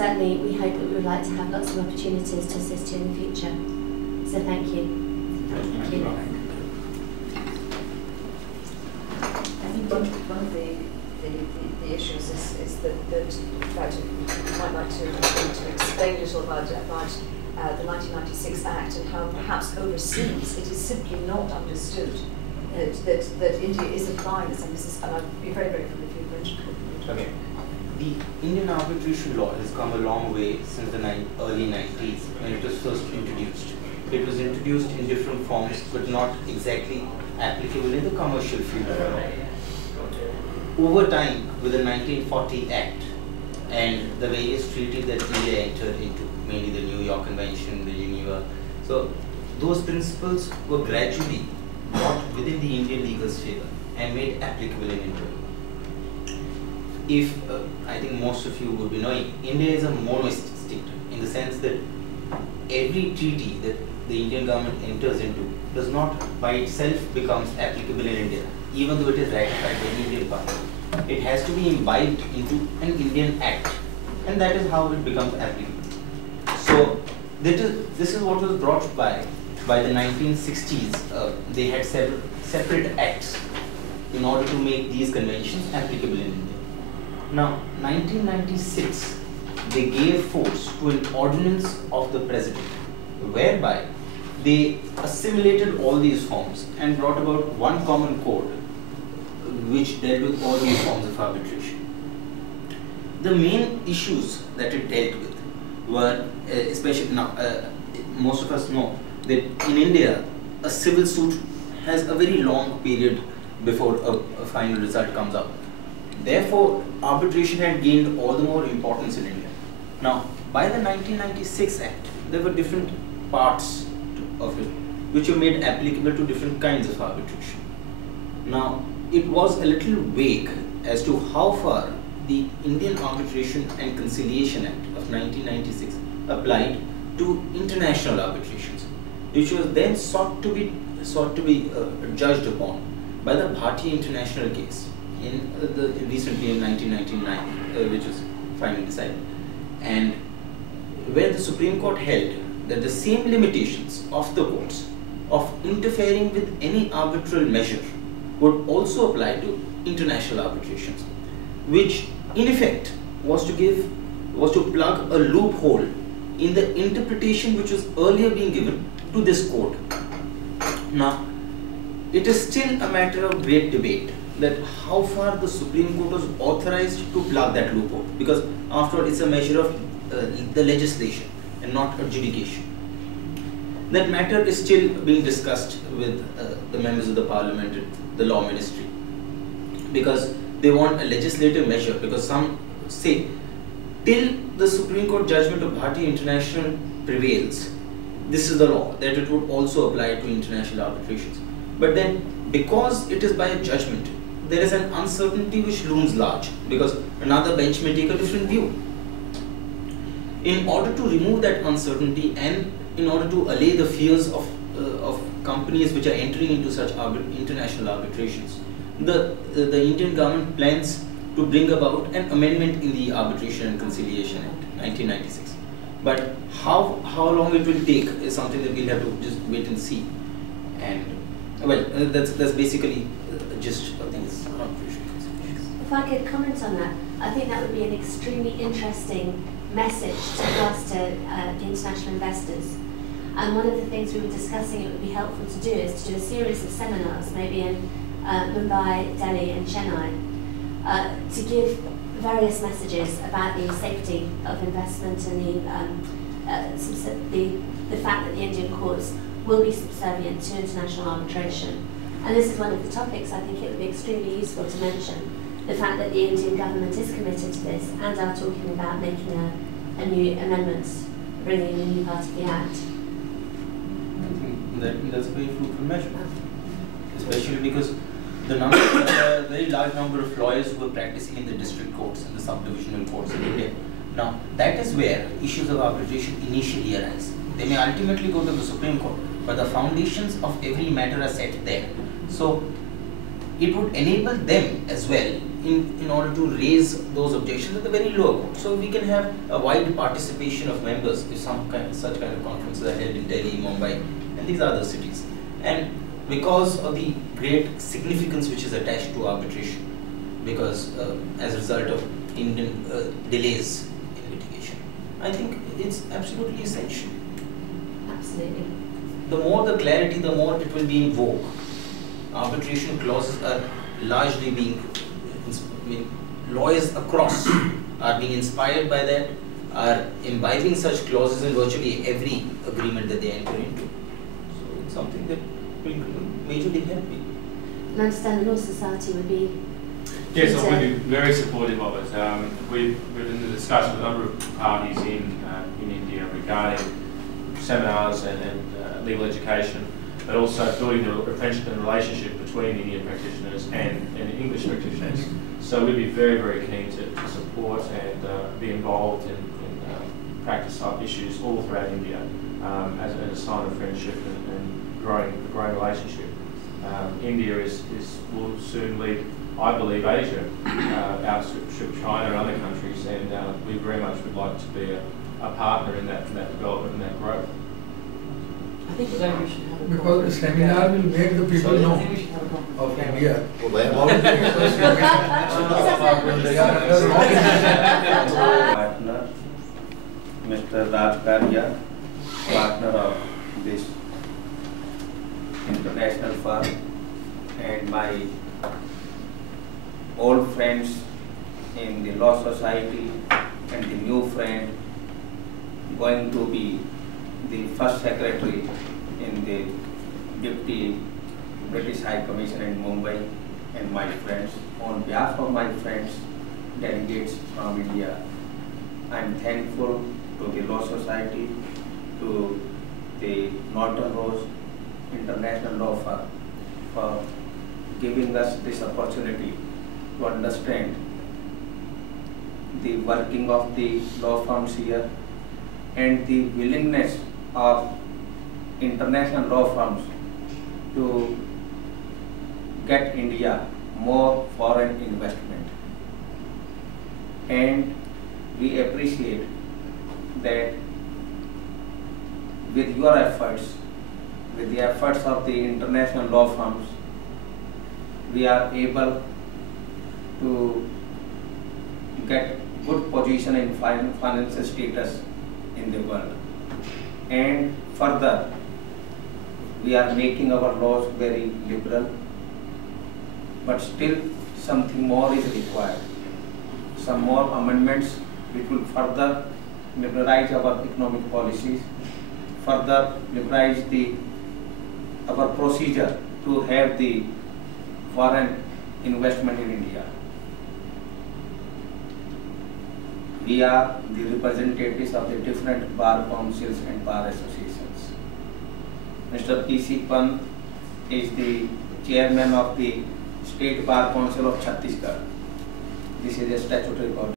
Certainly, we hope that we would like to have lots of opportunities to assist you in the future. So thank you. Thank you. I think one of the issues is that in fact you might like to explain a little about the 1996 Act and how perhaps overseas it is simply not understood that India is applying this, and I'd be very grateful if you mentioned. Okay. The Indian arbitration law has come a long way since the early 90s when it was first introduced. It was introduced in different forms but not exactly applicable in the commercial field of law. Over time, with the 1940 Act and the various treaties that India entered into, mainly the New York Convention, the Geneva, so those principles were gradually brought within the Indian legal sphere and made applicable in India. If I think most of you would be knowing, India is a monoist state in the sense that every treaty that the Indian government enters into does not by itself becomes applicable in India, even though it is ratified by the Indian Parliament. It has to be imbibed into an Indian Act, and that is how it becomes applicable. So this is what was brought by the 1960s. They had several separate acts in order to make these conventions applicable in India. Now, 1996, they gave force to an ordinance of the President, whereby they assimilated all these forms and brought about one common code which dealt with all these forms of arbitration. The main issues that it dealt with were, especially now, most of us know that in India, a civil suit has a very long period before a final result comes out. Therefore, arbitration had gained all the more importance in India. Now, by the 1996 Act, there were different parts of it which were made applicable to different kinds of arbitration. Now, it was a little vague as to how far the Indian Arbitration and Conciliation Act of 1996 applied to international arbitrations, which was then sought to be judged upon by the Bharti International case recently in 1999, which was finally decided, and where the Supreme Court held that the same limitations of the courts of interfering with any arbitral measure would also apply to international arbitrations, which in effect was to plug a loophole in the interpretation which was earlier being given to this code. Now, it is still a matter of great debate that how far the Supreme Court was authorized to plug that loophole, because after all it's a measure of the legislation and not adjudication. That matter is still being discussed with the members of the Parliament and the Law Ministry, because they want a legislative measure, because some say till the Supreme Court judgment of Bharti International prevails, this is the law, that it would also apply to international arbitrations. But then, because it is by a judgment, there is an uncertainty which looms large, because another bench may take a different view. In order to remove that uncertainty and in order to allay the fears of companies which are entering into such international arbitrations, the Indian government plans to bring about an amendment in the Arbitration and Conciliation Act 1996. But how long it will take is something that we'll have to just wait and see. And well, that's basically just things. If I could comment on that, I think that would be an extremely interesting message to pass to the international investors. And one of the things we were discussing it would be helpful to do is to do a series of seminars, maybe in Mumbai, Delhi and Chennai, to give various messages about the safety of investment and the fact that the Indian courts will be subservient to international arbitration. And this is one of the topics I think it would be extremely useful to mention, the fact that the Indian government is committed to this and are talking about making a new amendment, bringing in a new part of the Act. I think that's a very fruitful measure, especially because the very large number of lawyers who are practicing in the district courts and the subdivisional courts in India. Now, that is where issues of arbitration initially arise. They may ultimately go to the Supreme Court, but the foundations of every matter are set there. So, it would enable them as well in order to raise those objections at the very lower court. So we can have a wide participation of members if such kind of conferences are held in Delhi, Mumbai, and these other cities. And because of the great significance which is attached to arbitration, because as a result of Indian delays in litigation, I think it's absolutely essential. Absolutely. The more the clarity, the more it will be in vogue. Arbitration clauses are largely being, lawyers across are being inspired by that, are imbibing such clauses in virtually every agreement that they enter into. So it's something that will majorly help me. And I understand the Law Society would be... Yes, I would be very supportive of it. We've been in discussion with a number of parties in India regarding seminars and legal education, but also building the friendship and relationship between Indian practitioners and English practitioners. So we'd be very, very keen to support and be involved in practice type issues all throughout India as a sign of friendship and growing relationship. India will soon lead, I believe, Asia outstrip China and other countries, and we very much would like to be a partner in that development and that growth. I think that we should have a because the seminar will make the people know of India. Partner, Mr. Raj Karya, partner of this international firm, and my old friends in the Law Society and the new friend going to be the first secretary in the Deputy British High Commission in Mumbai, and my friends. On behalf of my friends, delegates from India, I am thankful to the Law Society, to the Norton Rose International Law Firm for giving us this opportunity to understand the working of the law firms here and the willingness of international law firms to get India more foreign investment. And we appreciate that with your efforts, with the efforts of the international law firms, we are able to get good position in financial status in the world. And further, we are making our laws very liberal, but still something more is required. Some more amendments which will further liberalize our economic policies, further liberalize our procedure to have the foreign investment in India. We are the representatives of the different bar councils and bar associations. Mr. P.C. Pant is the chairman of the State Bar Council of Chhattisgarh. This is a statutory body.